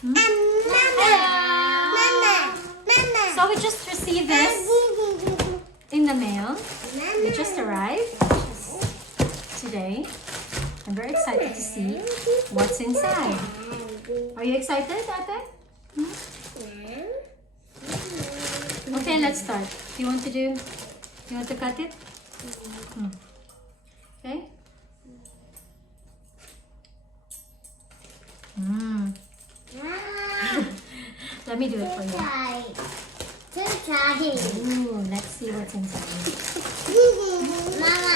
Hmm? Mama. So we just received this in the mail. It just arrived today. I'm very excited to see what's inside. Are you excited, Ate? Hmm? Okay, let's start. You want to cut it? Hmm. Okay. Let me do it for you. Ooh, let's see what's inside. Mama,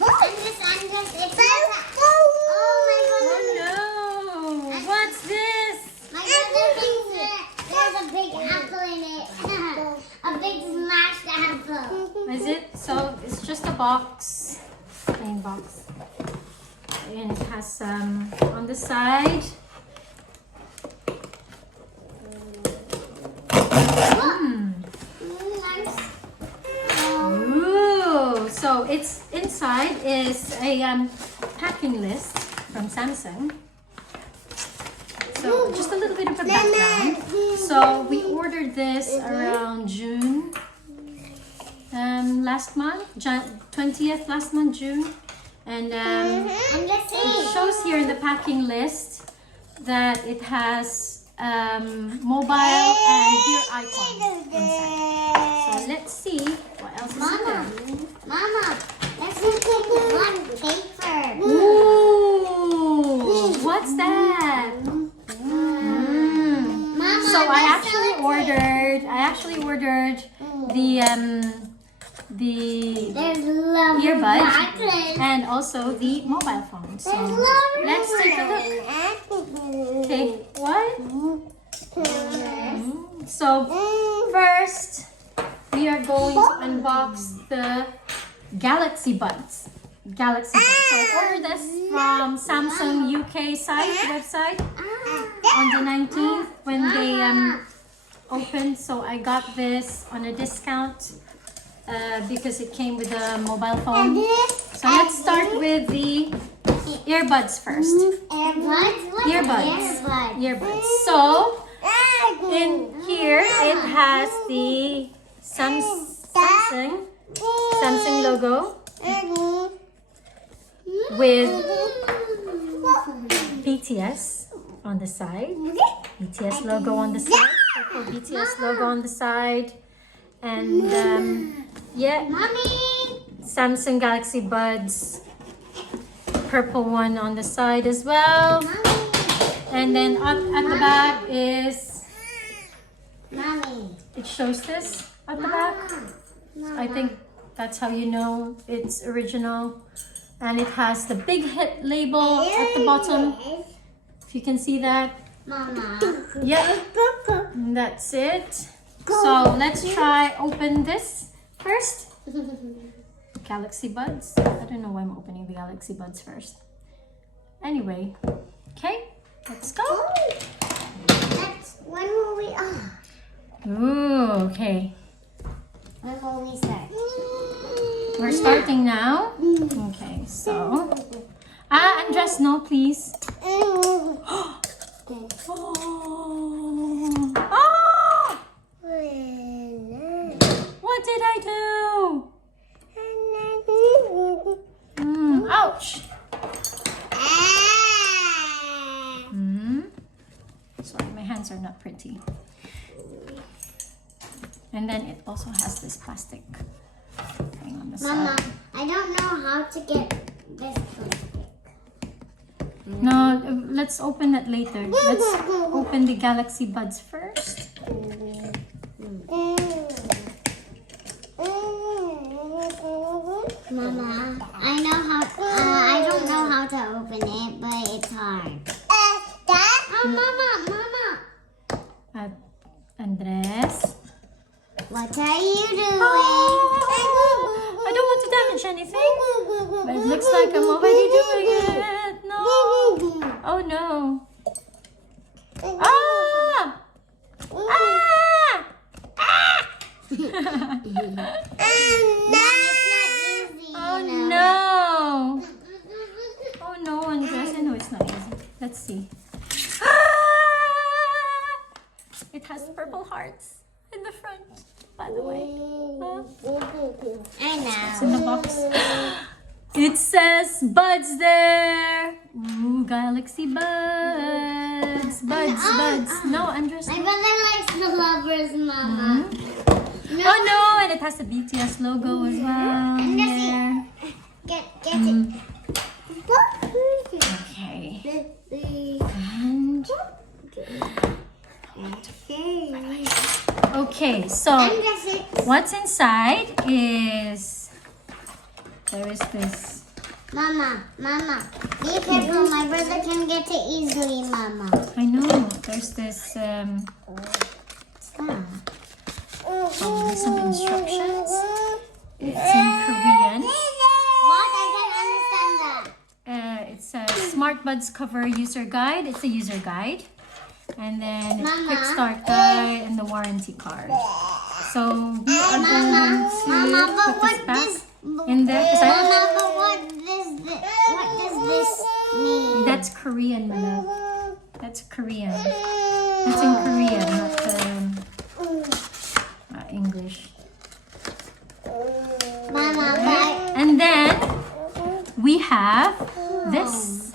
I'm just oh my God. Oh no! What's this? My brother thinks there's a big apple in it. A big smashed apple. Is it? So it's just a box, plain box, and it has on the side. Ooh, so it's inside is a packing list from Samsung. So just a little bit of a background. So we ordered this around June last month, 20th last month, June. And it shows here in the packing list that it has mobile and gear icons inside. So let's see what else is in there. Mama, let's look at one paper. Ooh, what's that? Mama, So I actually ordered the there's lovely earbuds chocolate. and also the mobile phone. So let's take a look. Okay, what? So first we are going to unbox the Galaxy Buds. So I ordered this from Samsung UK website on the 19th when they opened. So I got this on a discount because it came with a mobile phone. So let's start with the earbuds first. Earbuds. So in here it has the Samsung logo with BTS on the side. BTS logo on the side. Purple BTS logo on the side. And yeah, Samsung Galaxy Buds. Purple one on the side as well. And then up at the back is, it shows this at the back. I think that's how you know it's original. And it has the big hit label at the bottom. If you can see that. Yeah, and that's it. So let's try open this first. Galaxy Buds. I don't know why I'm opening the Galaxy Buds first. Anyway, okay, let's go. When will we? Ooh, okay. When will we start? We're starting now. Okay, so Andres, no, please. Oh! Ah! What did I do? Ouch! Sorry, my hands are not pretty. And then it also has this plastic thing on the Mama, side. I don't know how to get this plastic. No, let's open that later. Let's open the Galaxy Buds first. Mama, I don't know how to open it, but it's hard. Oh, Mama. Andres. What are you doing? Oh, I don't want to damage anything, but it looks like I'm already doing it. No. Oh no. Ah! Ah! Ah! Oh no. Oh no, Andres. I know it's not easy. Let's see. Ah! it has purple hearts in the front, by the way. I It's know. in the box. It says buds there. Ooh, Galaxy buds. Buds. No, Andres. My brother likes the lovers, Mama. No. Oh no, and it has the BTS logo as well. There. Get it. Okay. And okay, so what's inside is there is this. Mama, be careful. My brother can get it easily, Mama. I know. There's this probably some instructions. It's in Korean. What? I can't understand that. It's a Smart Buds cover user guide. It's a user guide. And then it's Mama. quick start guide and the warranty card. So we are going to put this back in there. Mama, but what does this mean? That's Korean, my love. That's Korean. That's in Korean, not English. Mama, bye. And then we have this.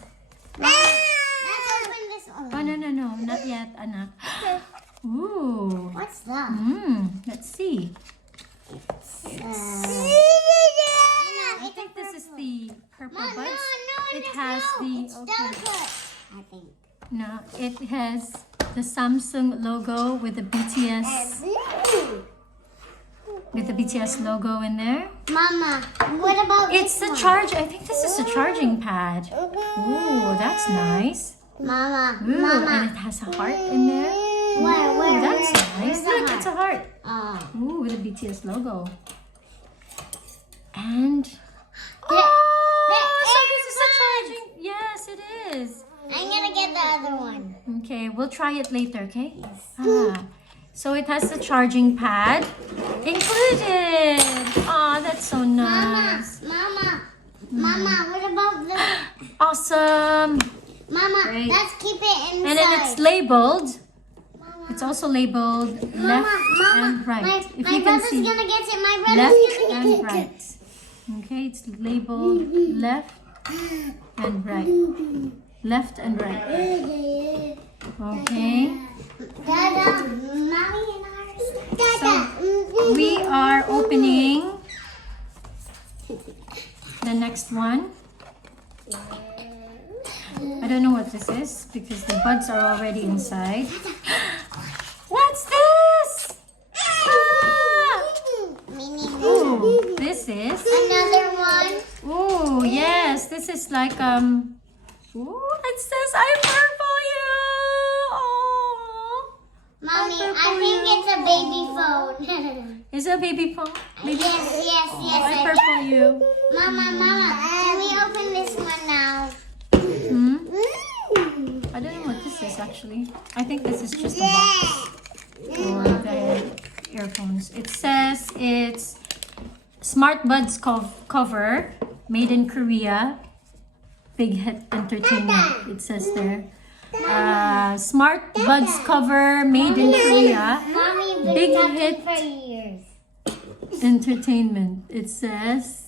Let's open this one. Oh, no, not yet, anak. Ooh. What's that? Let's see. I think this is the purple No, buds. no, It has the it's okay. delicate. I think. No, it has the Samsung logo with the BTS logo in there. Mama, what about It's this the one? charge. I think this is the charging pad. Ooh, that's nice. Mama, Ooh, and it has a heart in there. Where? That's nice. Where's the Look, heart? it's a heart. Oh. Ooh, with a BTS logo. And The so this is a charging. Yes, it is. I'm gonna get the other one. Okay, we'll try it later, okay? So it has the charging pad included. Oh, that's so nice. Mama, what about the... Awesome. Mama, Great. let's keep it inside. And then it's labeled. Mama. It's also labeled left and right. My If you brother's can see, gonna get it. My left brother's gonna and get it. right. Okay, it's labeled left and right. Left and right. Okay. Dada, Mommy and ours. Dada. We are opening the next one. I don't know what this is because the buds are already inside. What's this? Ooh, this is. Another one. Oh yes, this is like Ooh, it says I purple you. Oh. Mommy, I think it's a baby phone. Is it a baby phone? Baby yes. I purple you. Mama, can we open this one now? I don't know what this is actually. I think this is just a box for the earphones. It says it's Smart Buds cover, made in Korea. Big Hit Entertainment. It says there. Smart Buds cover, made in Korea. Mommy, been Big talking Hit for years. Entertainment. It says.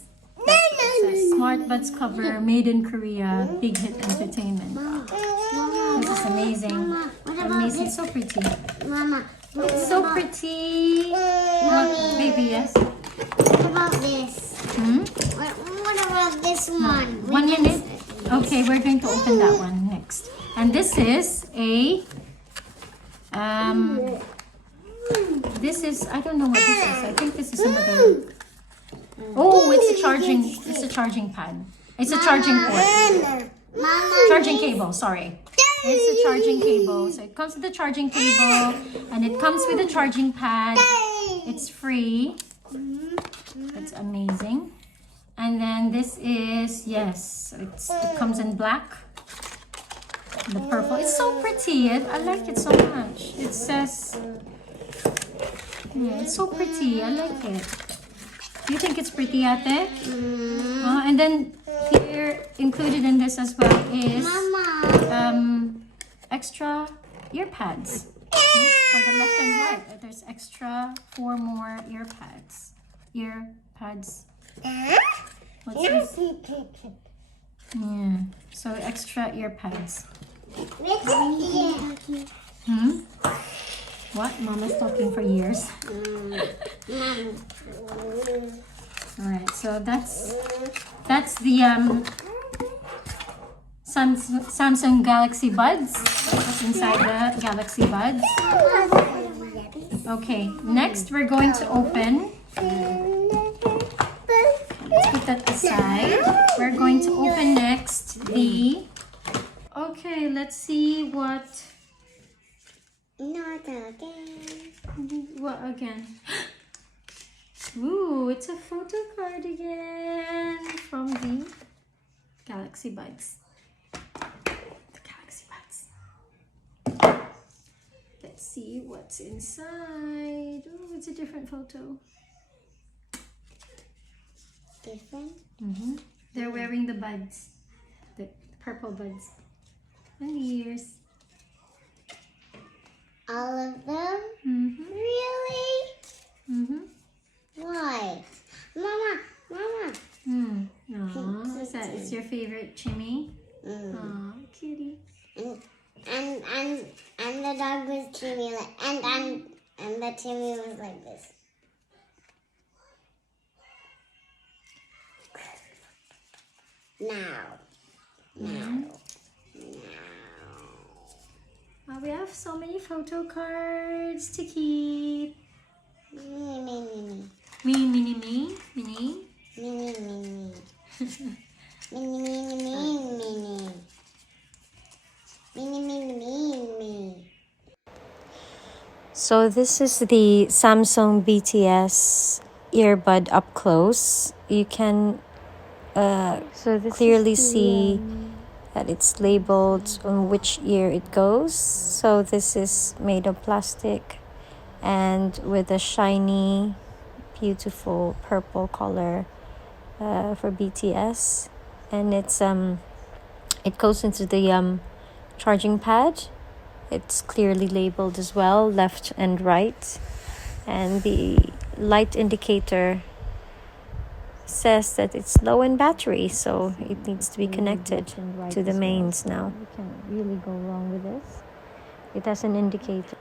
Smart Buds cover, made in Korea. Big Hit Entertainment. This is amazing. Mama, what about Amazing. this? So pretty. Mama, what It's so about- pretty. Mommy, Baby, yes. what about this? Hmm? What about this one? 1 minute. Okay, we're going to open that one next. And this is a this is, I don't know what this is. I think this is another. Oh, it's a charging pad. It's a charging port. Mama, Charging cable, sorry. It's a charging cable. So it comes with the charging cable and it comes with a charging pad. It's free. It's amazing. And then this is, yes, it comes in black. The purple. It's so pretty. I like it so much. It says, yeah, it's so pretty. I like it. Do you think it's pretty, ate? And then here, included in this as well is Mama, extra ear pads. For the left and right, there's extra 4 more earpads. What's this? Yeah, so extra earpads. What? Mama's talking for years. Alright, so that's the Samsung Galaxy Buds. What's inside the Galaxy Buds? Okay, next we're going to open. Let's put that aside. We're going to open next the... Okay, let's see what... Not again. What again? Ooh, it's a photo card again from the Galaxy Buds. The Galaxy Buds. Let's see what's inside. Oh, it's a different photo. Different? They're wearing the buds. The purple buds. And the ears. All of them? Really? Why? Mama. Aww, is that it's your favorite Chimmy? Aw, kitty. And the dog was Timmy and the Timmy was like this. Now. Oh, we have so many photo cards to keep. Mini. Mini. So this is the Samsung BTS earbud up close. You can clearly see that it's labeled on which ear it goes. So this is made of plastic and with a shiny, beautiful purple color for BTS. And it's it goes into the charging pad. It's clearly labeled as well, left and right. And the light indicator says that it's low in battery, so it needs to be connected to the mains now. You can't really go wrong with this. It has an indicator.